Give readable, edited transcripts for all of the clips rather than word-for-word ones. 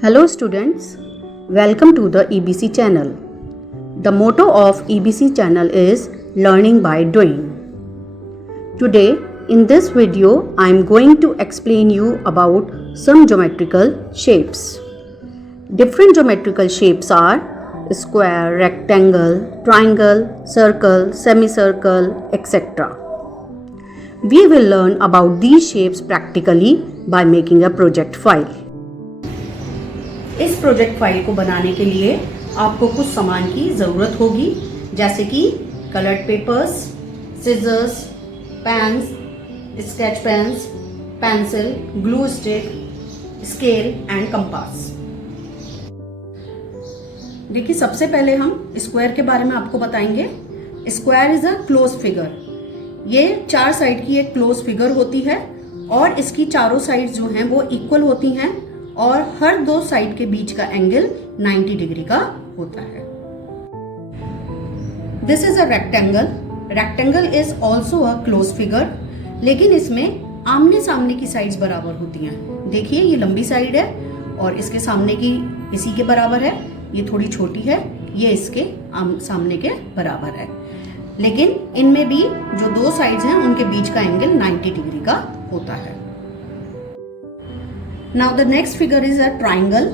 Hello students, welcome to the EBC channel. The motto of EBC channel is Learning by Doing. Today in this video I am going to explain you about some geometrical shapes. Different geometrical shapes are square, rectangle, triangle, circle, semicircle, etc. We will learn about these shapes practically by making a project file. इस project file को बनाने के लिए आपको कुछ सामान की ज़रूरत होगी, जैसे कि coloured papers, scissors, pens, sketch pens, pencil, glue stick, scale and compass. देखिए, सबसे पहले हम स्क्वायर के बारे में आपको बताएंगे। Square is a closed figure. ये चार साइड की एक क्लोज फिगर होती है और इसकी चारों साइड जो हैं वो इक्वल होती हैं और हर दो साइड के बीच का एंगल 90 डिग्री का होता है। This is a rectangle. Rectangle is also a closed figure, लेकिन इसमें आमने सामने की साइड्स बराबर होती हैं। देखिए, ये लंबी साइड है और इसके सामने की इसी के बराबर है। ये थोड़ी छोटी है, ये इसके सामने के बराबर है, लेकिन इनमें भी जो दो साइड्स हैं उनके बीच का एंगल 90 डिग्री का होता है। Now the next figure is a triangle.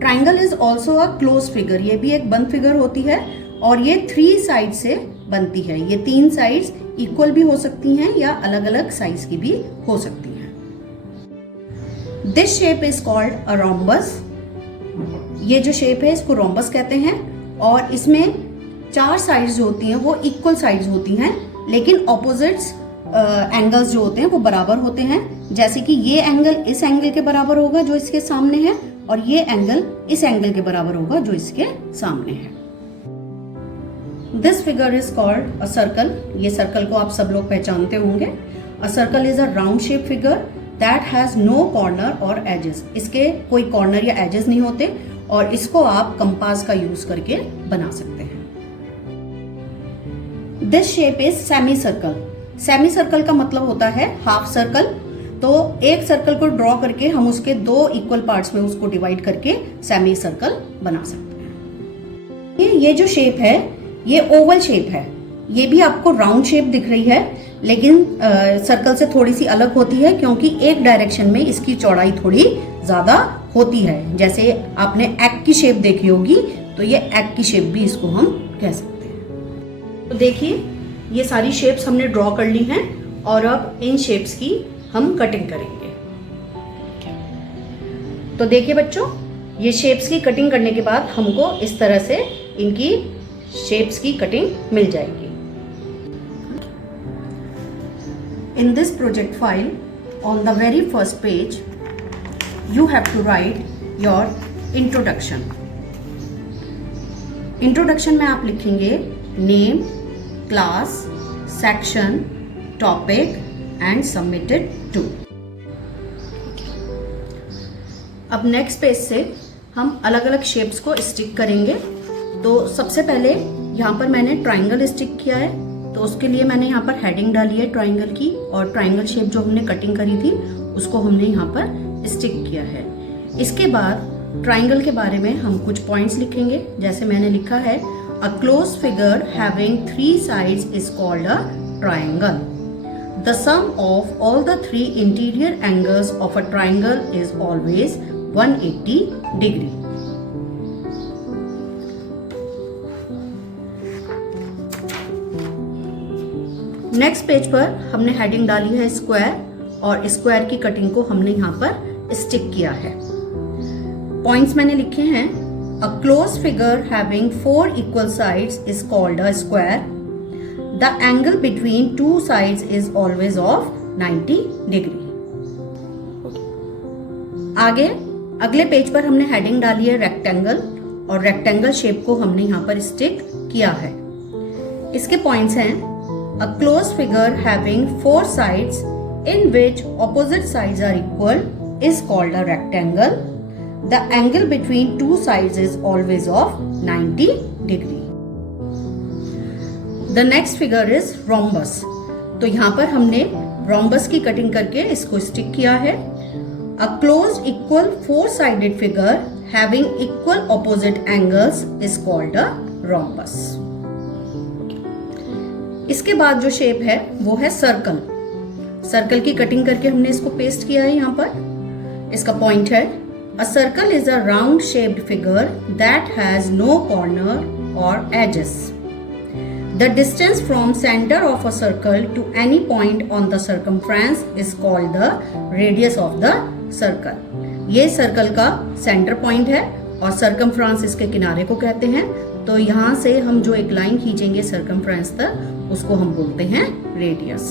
Triangle is also a closed figure. ये भी एक बंद फिगर होती है और ये 3 साइड से बनती है। ये 3 साइड्स इक्वल भी हो सकती हैं या अलग अलग साइज की भी हो सकती हैं। This shape is called a rhombus. ये जो शेप है इसको रोम्बस कहते हैं और इसमें 4 साइड्स जो होती हैं वो इक्वल साइड्स होती हैं, लेकिन ऑपोजिट्स एंगल्स जो होते हैं वो बराबर होते हैं। जैसे कि ये एंगल इस एंगल के बराबर होगा जो इसके सामने है और ये एंगल इस एंगल के बराबर होगा जो इसके सामने है। This figure is called a circle. ये सर्कल को आप सब लोग पहचानते होंगे। A circle is a round shape figure that has no corner और एजेस। इसके कोई कॉर्नर या एजेस नहीं होते और इसको आप कंपास का यूज करके बना सकते हैं। This shape is semi circle. Semi circle का मतलब होता है हाफ सर्कल। तो एक सर्कल को ड्रॉ करके हम उसके 2 इक्वल पार्ट्स में उसको डिवाइड करके सेमी सर्कल बना सकते हैं। ये जो शेप है ये ओवल शेप है। ये भी आपको राउंड शेप दिख रही है, लेकिन सर्कल से थोड़ी सी अलग होती है क्योंकि एक डायरेक्शन में इसकी चौड़ाई थोड़ी ज्यादा होती है। जैसे आपने एग की शेप देखी होगी, तो ये एग की शेप भी इसको हम कह सकते हैं। तो देखिए, ये सारी शेप्स हमने ड्रॉ कर ली हैं और अब इन शेप्स की हम कटिंग करेंगे। तो देखिए बच्चों, ये शेप्स की कटिंग करने के बाद हमको इस तरह से इनकी शेप्स की कटिंग मिल जाएगी। In this project file, on the very first page you have to write your introduction. Introduction में आप लिखेंगे name, class, section, topic and submitted to. अब नेक्स्ट पेज से हम अलग अलग शेप्स को स्टिक करेंगे। तो सबसे पहले यहाँ पर मैंने ट्राइंगल स्टिक किया है, तो उसके लिए मैंने यहाँ पर हेडिंग डाली है ट्राइंगल की, और ट्राइंगल शेप जो हमने कटिंग करी थी उसको हमने यहाँ पर स्टिक किया है। इसके बाद ट्राइंगल के बारे में हम कुछ पॉइंट्स लिखेंगे। जैसे मैंने लिखा है, a closed figure having 3 sides is called a triangle. The sum of all the 3 interior angles of a triangle is always 180 degree. Next page पर हमने हेडिंग डाली है स्क्वायर, और स्क्वायर की कटिंग को हमने यहाँ पर स्टिक किया है। पॉइंट्स मैंने लिखे हैं, अ closed figure having 4 equal sides is called a square. The angle between 2 sides is always of 90 degree. आगे अगले पेज पर हमने हेडिंग डाली है रेक्टेंगल, और रेक्टेंगल शेप को हमने यहाँ पर स्टिक किया है। इसके पॉइंट्स हैं, अ closed figure having 4 sides in which opposite sides are equal is called a rectangle. The angle between 2 sides is always of 90 degree. The next figure is rhombus. तो यहाँ पर हमने रोम्बस की कटिंग करके इसको स्टिक किया है। A close equal 4-sided figure having equal opposite angles is called a rhombus. इसके बाद जो शेप है वो है सर्कल। सर्कल की कटिंग करके हमने इसको पेस्ट किया है यहाँ पर। इसका पॉइंट है a circle is a round shaped figure that has no corner और edges. The distance from center of a circle to any point on the circumference is called the radius of the circle. ये circle का centre point है और circumference इसके किनारे को कहते हैं। तो यहाँ से हम जो एक लाइन खींचेंगे सर्कमफ्रेंस तक उसको हम बोलते हैं रेडियस।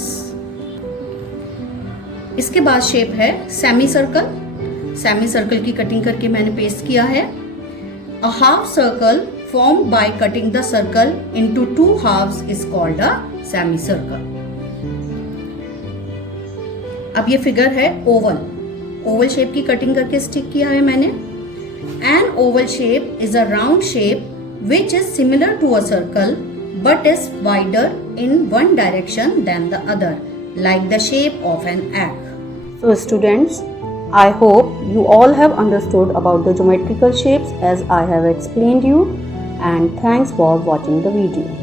इसके बाद शेप है सेमी सर्कल। सेमी सर्कल की कटिंग करके मैंने पेस्ट किया है। A half circle formed by cutting the circle into 2 halves is called a semicircle. अब ये फिगर है ओवल। ओवल शेप की कटिंग करके स्टिक किया है मैंने। An oval shape is a round shape which is similar to a circle but is wider in one direction than the other, like the shape of an egg. So students, I hope you all have understood about the geometrical shapes as I have explained you. And thanks for watching the video.